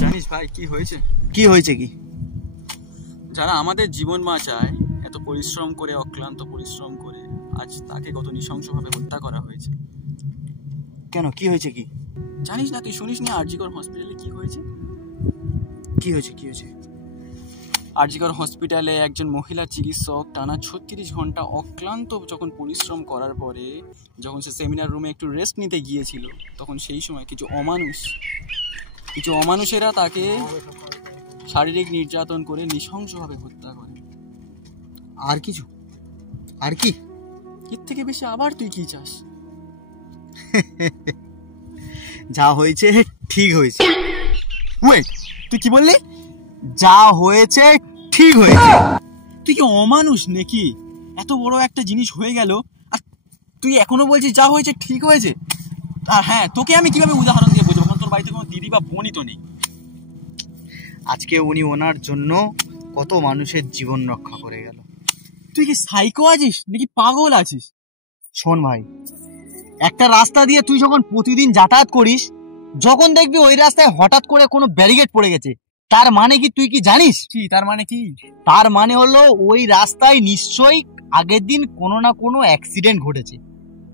জানিস ভাই কি হয়েছে? কি হয়েছে কি? যারা আমাদের জীবন বাঁচায়, এত পরিশ্রম করে, অক্লান্ত পরিশ্রম করে, আজ তাকে কত নৃশংসভাবে হত্যা করা হয়েছে। কেন, কি হয়েছে কি? জানিস না? তুই শুনিস নি আরজিকর হসপিটালে কি হয়েছে? কি হয়েছে কি হয়েছে? আরজিকর হসপিটালে একজন মহিলা চিকিৎসক টানা 36 ঘন্টা অক্লান্ত যখন পরিশ্রম করার পরে যখন সে সেমিনার রুমে একটু রেস্ট নিতে গিয়েছিল, তখন সেই সময় কিছু অমানুষেরা তাকে শারীরিক নির্যাতন করে নৃশংসভাবে হত্যা করে। আর কিছু? আর কি? এর থেকে বেশি আবার তুই কি চাস? যা হয়েছে ঠিক হয়েছে। ওয়েট, তুই কি বললি? যা হয়েছে ঠিক হয়েছে। তুই কি অমানুষ নাকি? এত বড় একটা জিনিস হয়ে গেল আর তুই এখনো বলছিস যা হয়েছে ঠিক হয়েছে? আর হ্যাঁ, তোকে আমি কিভাবে উদাহরণ দিয়ে বোঝাবো? তোর বাড়িতে কোনো দিদি বা বোনই তো নেই। আজকে উনি ওনার জন্য কত মানুষের জীবন রক্ষা করে গেল। তুই কি সাইকো আছিস নাকি পাগল আছিস? শোন ভাই, একটা রাস্তা দিয়ে তুই যখন প্রতিদিন যাতায়াত করিস, যখন দেখবি ওই রাস্তায় হঠাৎ করে কোনো ব্যারিকেড পড়ে গেছে, তার মানে কি তুই কি জানিস? কি তার মানে? কি তার মানে হলো ওই রাস্তায় নিশ্চয়ই আগের দিন কোনো না কোনো অ্যাক্সিডেন্ট ঘটেছে।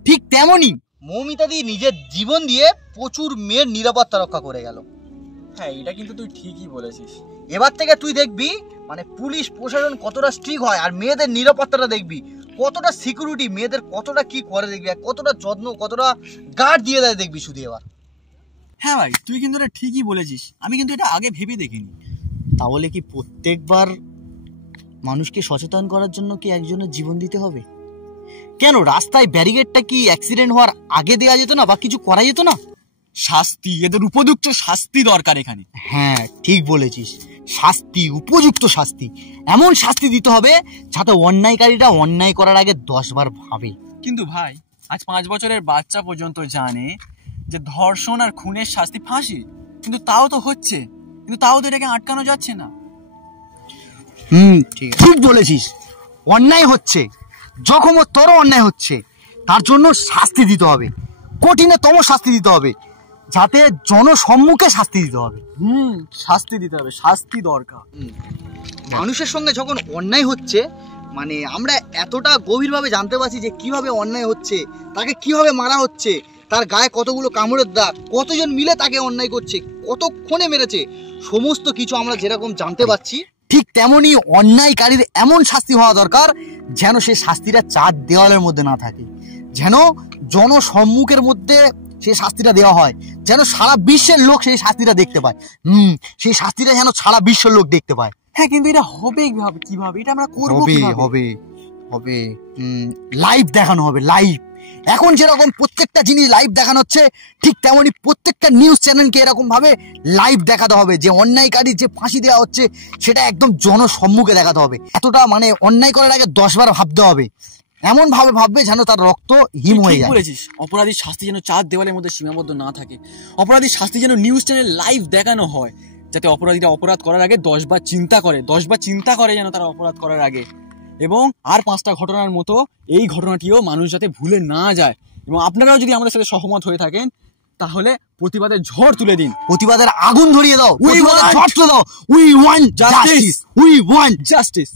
ঠিক তেমনই মৌমিতাদি নিজের জীবন দিয়ে প্রচুর মেয়ের নিরাপত্তা রক্ষা করে গেল। হ্যাঁ, এটা কিন্তু তুই ঠিকই বলেছিস। এবার থেকে তুই দেখবি মানে পুলিশ প্রশাসন কতটা স্ট্রিক্ট হয়, আর মেয়েদের নিরাপত্তাটা দেখবি কতটা সিকিউরিটি, মেয়েদের কতটা কি করে দেখবি, আর কতটা যত্ন, কতটা গার্ড দিয়ে দেয় দেখবি শুধু এবার। হ্যাঁ ভাই, তুই কিন্তু এটা ঠিকই বলেছিস। আমি কিন্তু এটা আগে ভেবে দেখিনি। তাহলে কি প্রত্যেকবার মানুষকে সচেতন করার জন্য কি একজনের জীবন দিতে হবে? কেন রাস্তায় ব্যারিকেডটা কি অ্যাক্সিডেন্ট হওয়ার আগে দেওয়া যেত না, বা কিছু করা যেত না? শাস্তি, এদের উপযুক্ত শাস্তি দরকার এখানে। হ্যাঁ ঠিক বলেছিস, শাস্তি, উপযুক্ত শাস্তি, এমন শাস্তি দিতে হবে যাতে অন্যায়কারীরা অন্যায় করার আগে 10 বার ভাবে। কিন্তু ভাই, আজ 5 বছরের বাচ্চা পর্যন্ত জানে যে ধর্ষণ আর খুনের শাস্তি ফাঁসি, কিন্তু তাও তো হচ্ছে, কিন্তু তাও তো এটাকে আটকানো যাচ্ছে না। ঠিক বলেছিস, অন্যায় হচ্ছে, যখন তোর অন্যায় হচ্ছে তার জন্য শাস্তি দিতে হবে, কঠিনতম শাস্তি দিতে হবে, যাতে জনসম্মুখে শাস্তি দিতে হবে। শাস্তি দিতে হবে, শাস্তি দরকার। মানুষের সঙ্গে যখন অন্যায় হচ্ছে, মানে আমরা এতটা গভীরভাবে জানতে পারছি যে কিভাবে অন্যায় হচ্ছে, তাকে কিভাবে মারা হচ্ছে, তার গায়ে কতগুলো কামড়ের দাগ, কতজন মিলে তাকে অন্যায় করছে, কতক্ষণে মেরেছে, সমস্ত কিছু আমরা যেরকম জানতে পারছি, ঠিক তেমনি অন্যায়কারীর এমন শাস্তি হওয়া দরকার যেন সেই শাস্তিটা 4 দেওয়ালের মধ্যে না থাকে, যেন জনসম্মুখের মধ্যে সেই শাস্তিটা দেওয়া হয়, যেন সারা বিশ্বের লোক সেই শাস্তিটা দেখতে পায়। সেই শাস্তিটা যেন সারা বিশ্বের লোক দেখতে পায়। হ্যাঁ, কিন্তু এটা হবে কিভাবে? এটা আমরা করবো কিভাবে? হবে লাইভ দেখানো হবে, লাইভ। এখন যেরকম প্রত্যেকটা জিনিস লাইভ দেখানো হচ্ছে, ঠিক তেমনি প্রত্যেকটা নিউজ চ্যানেলকে এরকম ভাবে লাইভ দেখাতে হবে যে অন্যায়কারী যে ফাঁসি দেওয়া হচ্ছে সেটা একদম জনসম্মুখে দেখাতে হবে। এতটা মানে অন্যায় করার আগে 10 বার ভাবতে হবে, এমন ভাবে ভাববে যেন তার রক্ত হিম হয়ে যায়। বলেছিস, অপরাধীর শাস্তি যেন 4 দেওয়ালের মধ্যে সীমাবদ্ধ না থাকে, অপরাধীর শাস্তি যেন নিউজ চ্যানেল লাইভ দেখানো হয়, যাতে অপরাধীরা অপরাধ করার আগে 10 বার চিন্তা করে যেন তারা অপরাধ করার আগে। এবং আর 5টা ঘটনার মতো এই ঘটনাটিও মানুষ যাতে ভুলে না যায়। এবং আপনারাও যদি আমাদের সাথে সহমত হয়ে থাকেন, তাহলে প্রতিবাদের ঝড় তুলে দিন, প্রতিবাদের আগুন ধরিয়ে দাও, উই ওয়ান্ট জাস্টিস।